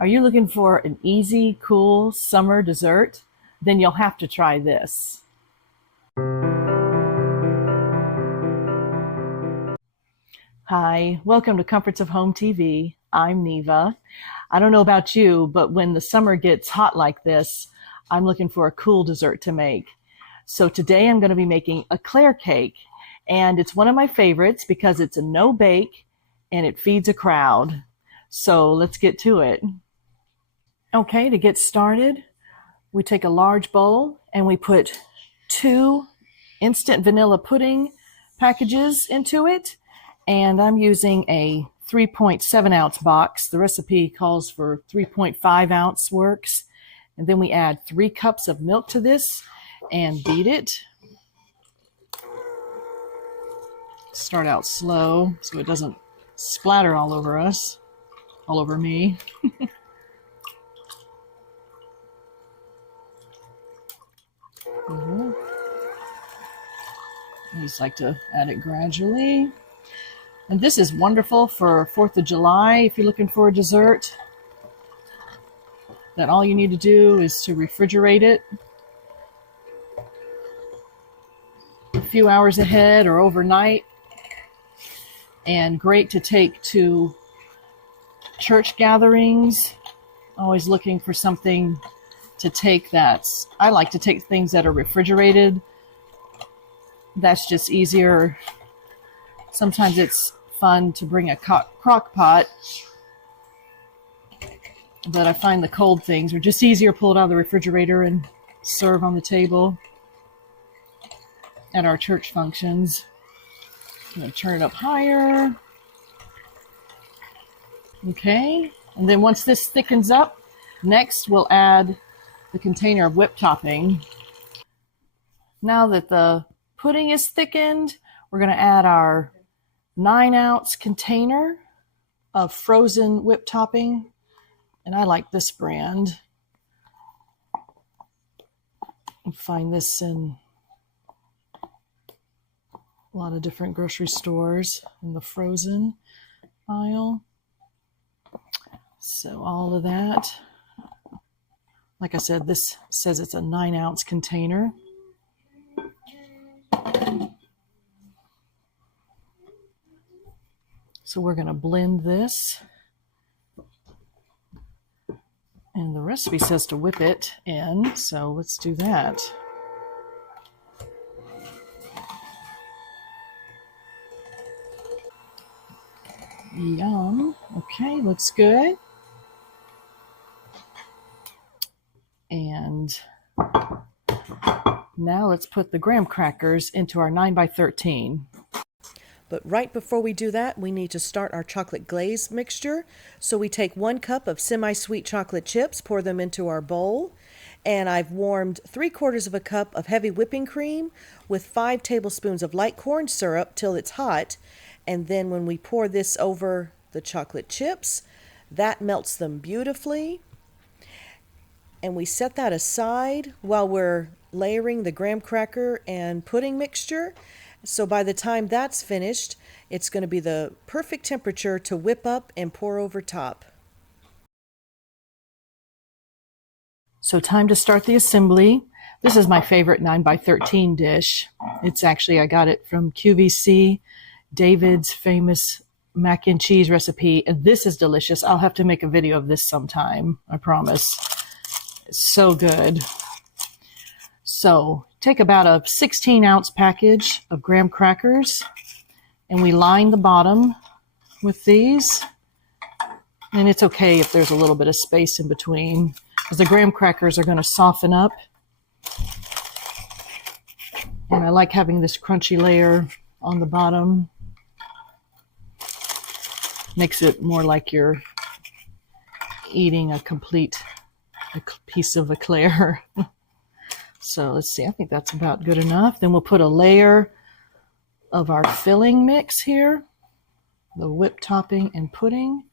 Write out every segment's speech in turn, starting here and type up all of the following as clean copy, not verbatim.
Are you looking for an easy, cool summer dessert? Then you'll have to try this. Hi, welcome to Comforts of Home TV. I'm Neva. I don't know about you, but when the summer gets hot like this, I'm looking for a cool dessert to make. So today I'm going to be making Eclair cake, and it's one of my favorites because it's a no bake and it feeds a crowd. So let's get to it. Okay, to get started, we take a large bowl and we put 2 instant vanilla pudding packages into it. And I'm using a 3.7 ounce box. The recipe calls for 3.5 ounce works. And then we add 3 cups of milk to this and beat it. Start out slow so it doesn't splatter all over us, all over me. I just like to add it gradually. And this is wonderful for 4th of July if you're looking for a dessert. That all you need to do is to refrigerate it a few hours ahead or overnight. And great to take to church gatherings. Always looking for something to take that's, I like to take things that are refrigerated. That's just easier. Sometimes it's fun to bring a crock pot, but I find the cold things are just easier to pull it out of the refrigerator and serve on the table at our church functions. I'm going to turn it up higher. Okay, and then once this thickens up, next we'll add the container of whipped topping. Now that the pudding is thickened, we're going to add our 9 ounce container of frozen whipped topping. And I like this brand. You find this in a lot of different grocery stores in the frozen aisle. So all of that. Like I said, this says it's a 9 ounce container. So we're going to blend this. And the recipe says to whip it in, so let's do that. Yum. Okay, looks good. And now let's put the graham crackers into our 9x13. But right before we do that, we need to start our chocolate glaze mixture. So we take 1 cup of semi-sweet chocolate chips, pour them into our bowl, and I've warmed 3/4 of a cup of heavy whipping cream with 5 tablespoons of light corn syrup till it's hot. And then when we pour this over the chocolate chips, that melts them beautifully. And we set that aside while we're layering the graham cracker and pudding mixture. So by the time that's finished, it's going to be the perfect temperature to whip up and pour over top. So time to start the assembly. This is my favorite 9x13 dish. It's actually, I got it from QVC, David's famous mac and cheese recipe. And this is delicious. I'll have to make a video of this sometime, I promise. It's so good. So take about a 16 ounce package of graham crackers and we line the bottom with these. And it's okay if there's a little bit of space in between because the graham crackers are going to soften up. And I like having this crunchy layer on the bottom. Makes it more like you're eating a complete piece of Eclair. So let's see, I think that's about good enough. Then we'll put a layer of our filling mix here, the whipped topping and pudding.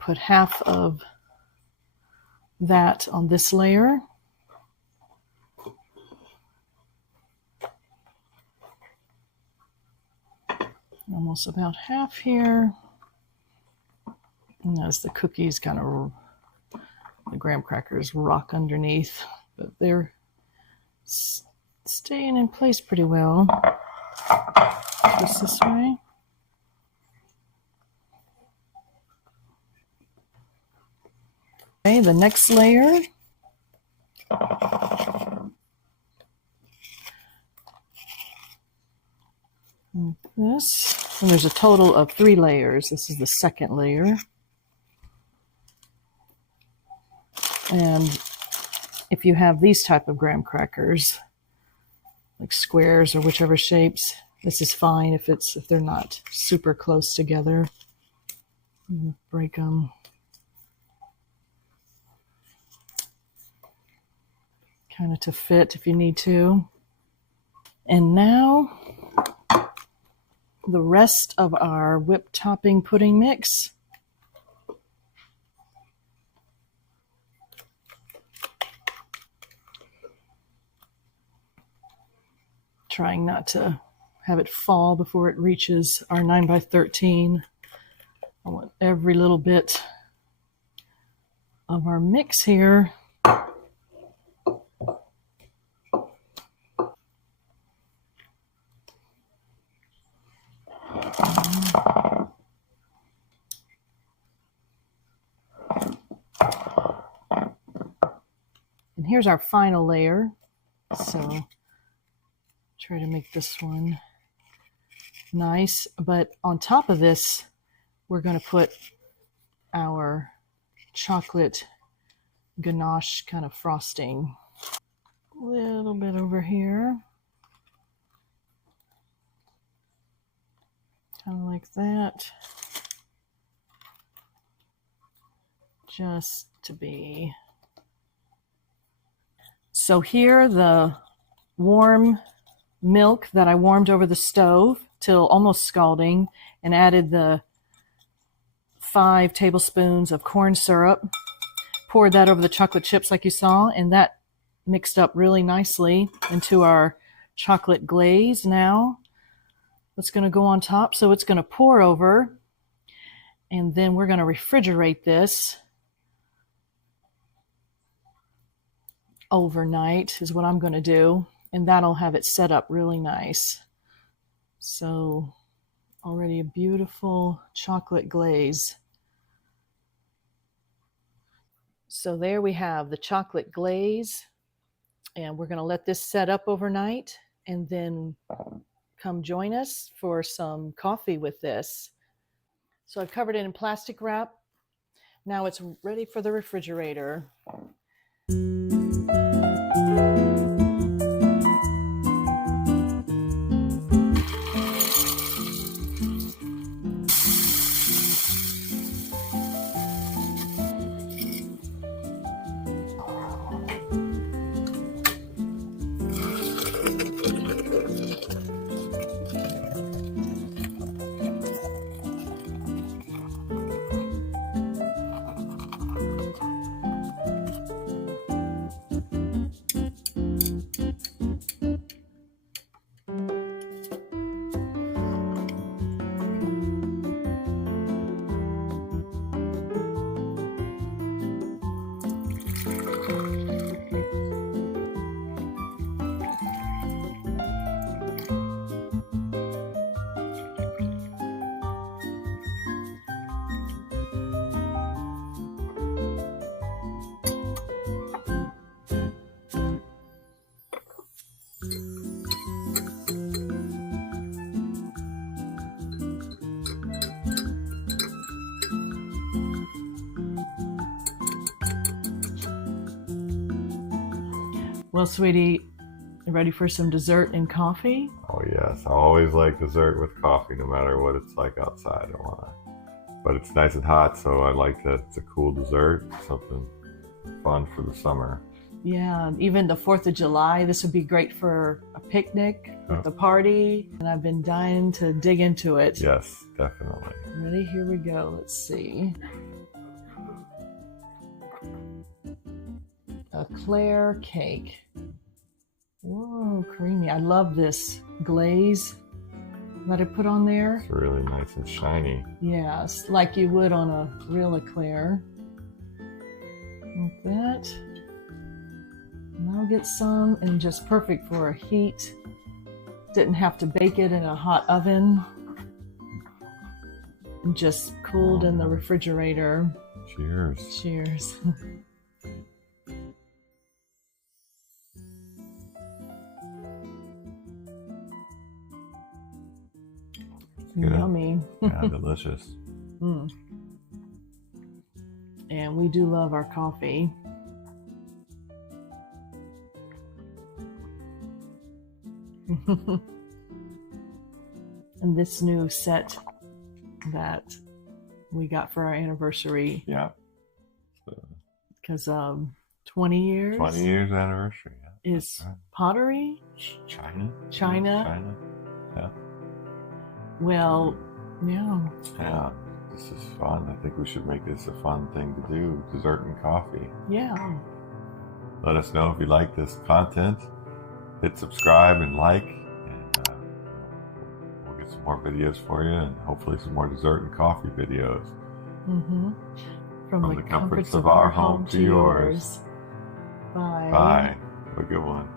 Put half of that on this layer. almost about half here. And as the cookies kind of, the graham crackers rock underneath, but they're staying in place pretty well. Just this way. Okay, the next layer. Like this. And there's a total of 3 layers. This is the second layer. And if you have these type of graham crackers, like squares or whichever shapes, this is fine if they're not super close together. Break them. Kind of to fit if you need to. And now the rest of our whipped topping pudding mix. Trying not to have it fall before it reaches our 9x13. I want every little bit of our mix here. And here's our final layer. So try to make this one nice. But on top of this, we're going to put our chocolate ganache kind of frosting. A little bit over here. Kind of like that. Just to be. So here, the warm milk that I warmed over the stove till almost scalding and added the 5 tablespoons of corn syrup. Poured that over the chocolate chips like you saw, and that mixed up really nicely into our chocolate glaze now. That's going to go on top. So it's going to pour over, and then we're going to refrigerate this overnight is what I'm going to do, and that'll have it set up really nice. So already a beautiful chocolate glaze. So there we have the chocolate glaze, and we're going to let this set up overnight and then come join us for some coffee with this. So I've covered it in plastic wrap. Now it's ready for the refrigerator. Well, sweetie, you ready for some dessert and coffee? Oh yes, I always like dessert with coffee, no matter what it's like outside. But it's nice and hot, so I like that it's a cool dessert, something fun for the summer. Yeah, even the 4th of July, this would be great for a picnic, the party, and I've been dying to dig into it. Yes, definitely. Ready? Here we go. Let's see. Eclair cake. Whoa, creamy. I love this glaze. that I put on there. It's really nice and shiny. Yes, like you would on a real Eclair. Like that. And I'll get some, and just perfect for a heat. Didn't have to bake it in a hot oven. And just cooled in the refrigerator. Cheers. Cheers. Good. Yummy. Yeah, delicious. Mm. And we do love our coffee. And this new set that we got for our anniversary. Yeah. Because 20 years. 20 years anniversary. Yeah. Is pottery? China. Yeah. Well, yeah. Yeah. This is fun. I think we should make this a fun thing to do. Dessert and coffee. Yeah. Let us know if you like this content. Hit subscribe and like. And we'll get some more videos for you. And hopefully some more dessert and coffee videos. Mm-hmm. From the comforts of our home to yours. Bye. Bye. Have a good one.